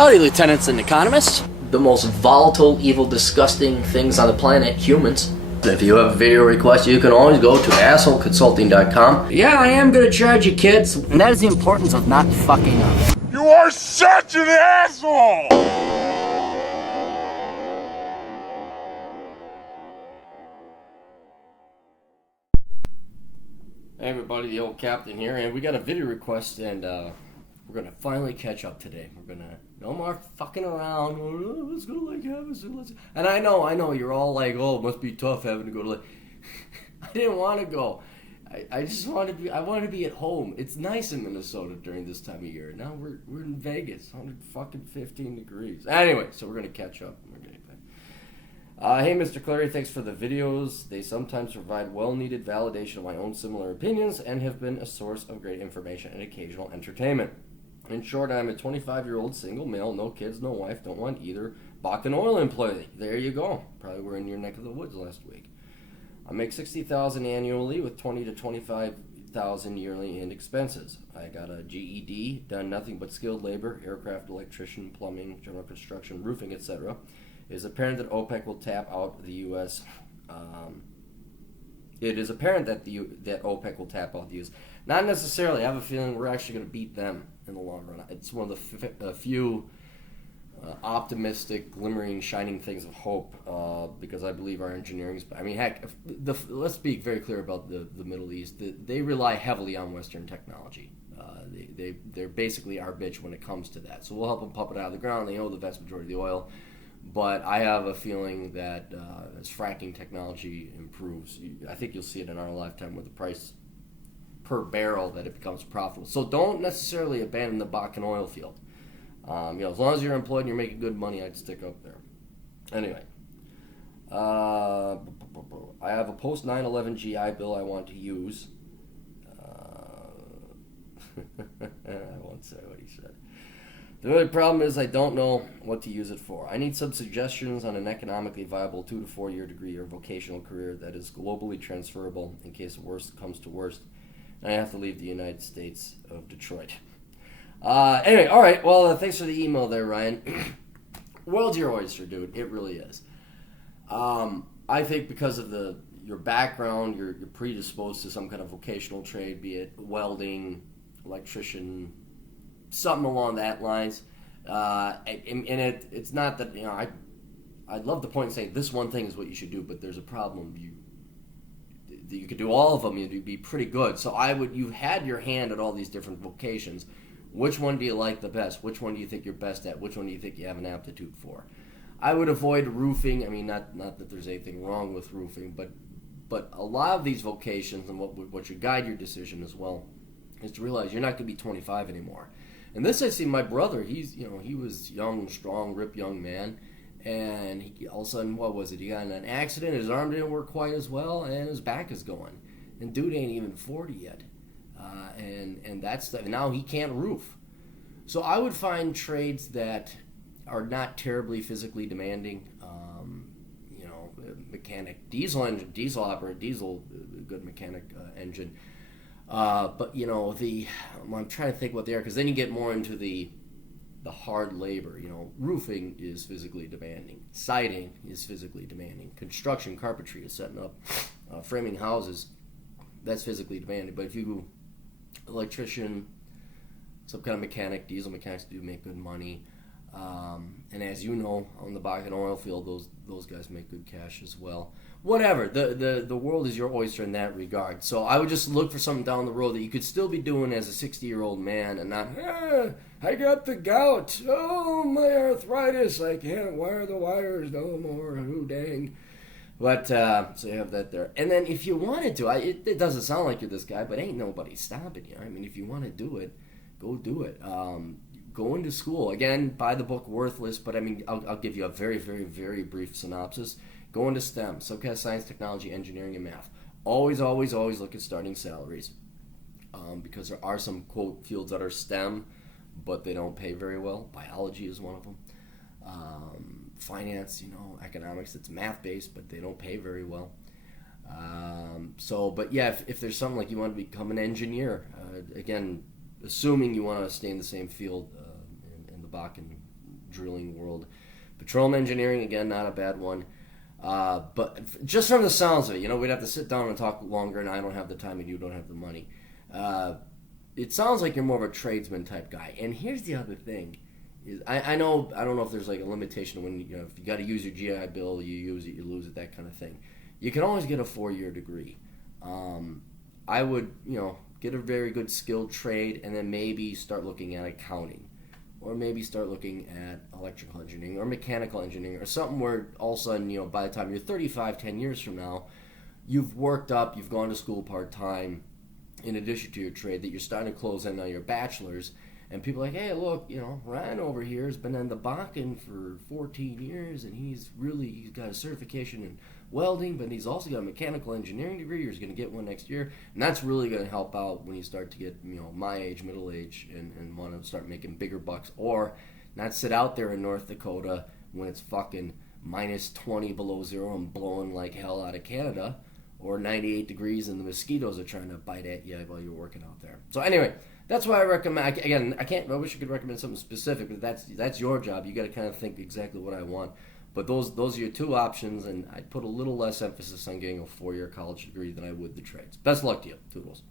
Howdy, lieutenants and economists. The most volatile, evil, disgusting things on the planet, humans. If you have a video request, you can always go to assholeconsulting.com. Yeah, I am gonna charge you, kids. And that is the importance of not fucking up. You are such an asshole! Hey everybody, the old captain here, and we got a video request, and we're gonna finally catch up today. We're gonna no more fucking around. Oh, let's go to Lake Havasu. And I know, you're all like, oh, it must be tough having to go to Lake. I didn't want to go. I just wanted to be. I wanted to be at home. It's nice in Minnesota during this time of year. Now we're in Vegas, 115 degrees. Anyway, so we're gonna catch up. Hey, Mr. Clary, thanks for the videos. They sometimes provide well-needed validation of my own similar opinions and have been a source of great information and occasional entertainment. In short, I'm a 25-year-old single male, no kids, no wife, don't want either Bakken oil employee. There you go. Probably were in your neck of the woods last week. I make $60,000 annually with $20,000 to $25,000 yearly in expenses. I got a GED, done nothing but skilled labor, aircraft, electrician, plumbing, general construction, roofing, etc. It is apparent that OPEC will tap out the U.S. It is apparent that that OPEC will tap out the U.S. Not necessarily. I have a feeling we're actually going to beat them in the long run. It's one of the few optimistic, glimmering, shining things of hope because I believe our engineering. I mean, heck, let's be very clear about the Middle East. They rely heavily on Western technology. They're basically our bitch when it comes to that. So we'll help them pump it out of the ground. They own the vast majority of the oil. But I have a feeling that as fracking technology improves, I think you'll see it in our lifetime with the price per barrel that it becomes profitable. So don't necessarily abandon the Bakken oil field. As long as you're employed and you're making good money, I'd stick up there. Anyway, I have a post 9/11 GI Bill I want to use. I won't say what he said. The only problem is I don't know what to use it for. I need some suggestions on an economically viable 2 to 4 year degree or vocational career that is globally transferable in case worst comes to worst. And I have to leave the United States of Detroit. Anyway, all right. Well, thanks for the email there, Ryan. World's your oyster, dude. It really is. I think because of your background, you're predisposed to some kind of vocational trade, be it welding, electrician, something along that lines, it's not that I'd love to point and say this one thing is what you should do, but there's a problem. You could do all of them, you'd be pretty good. So you've had your hand at all these different vocations. Which one do you like the best? Which one do you think you're best at? Which one do you think you have an aptitude for? I would avoid roofing. I mean, not that there's anything wrong with roofing, but a lot of these vocations and what should guide your decision as well is to realize you're not going to be 25 anymore. And this I see my brother, he was young, strong, ripped young man, and all of a sudden, what was it? He got in an accident, his arm didn't work quite as well, and his back is going. And dude ain't even 40 yet. And that's now he can't roof. So I would find trades that are not terribly physically demanding. Mechanic, diesel operator, good mechanic engine. But I'm trying to think what they are, because then you get more into the hard labor. Roofing is physically demanding. Siding is physically demanding. Construction, carpentry is setting up, framing houses. That's physically demanding. But if you go electrician, some kind of mechanic, diesel mechanics do make good money. And as you know, on the Bakken oil field, those guys make good cash as well. Whatever, the world is your oyster in that regard. So I would just look for something down the road that you could still be doing as a 60-year-old man and not, I got the gout, oh, my arthritis, I can't wire the wires no more, who dang. But, so you have that there. And then if you wanted to, it doesn't sound like you're this guy, but ain't nobody stopping you. I mean, if you want to do it, go do it. Go into school. Again, buy the book Worthless, but I mean, I'll give you a very, very, very brief synopsis. Go into STEM, some kind of science, technology, engineering, and math. Always, always, always look at starting salaries because there are some, quote, fields that are STEM, but they don't pay very well. Biology is one of them. Finance, economics, it's math-based, but they don't pay very well. But yeah, if there's something like you want to become an engineer, again, assuming you want to stay in the same field in the Bakken drilling world. Petroleum engineering, again, not a bad one. But just from the sounds of it, we'd have to sit down and talk longer, and I don't have the time and you don't have the money. It sounds like you're more of a tradesman type guy. And here's the other thing. I don't know if there's like a limitation when, if you got to use your GI Bill, you use it, you lose it, that kind of thing. You can always get a 4-year degree. I would, get a very good skilled trade and then maybe start looking at accounting. Or maybe start looking at electrical engineering or mechanical engineering or something where all of a sudden, by the time you're 35, 10 years from now, you've worked up, you've gone to school part-time in addition to your trade, that you're starting to close in on your bachelor's. And people are like, hey, look, Ryan over here has been in the Bakken for 14 years and he's got a certification in welding, but he's also got a mechanical engineering degree, or he's going to get one next year. And that's really going to help out when you start to get, my age, middle age, and want to start making bigger bucks, or not sit out there in North Dakota when it's fucking minus 20 below zero and blowing like hell out of Canada, or 98 degrees and the mosquitoes are trying to bite at you while you're working out there. So anyway, that's why I recommend. Again, I wish I could recommend something specific, but that's your job. You got to kind of think exactly what I want. But those are your two options, and I'd put a little less emphasis on getting a 4-year college degree than I would the trades. Best luck to you. Toodles.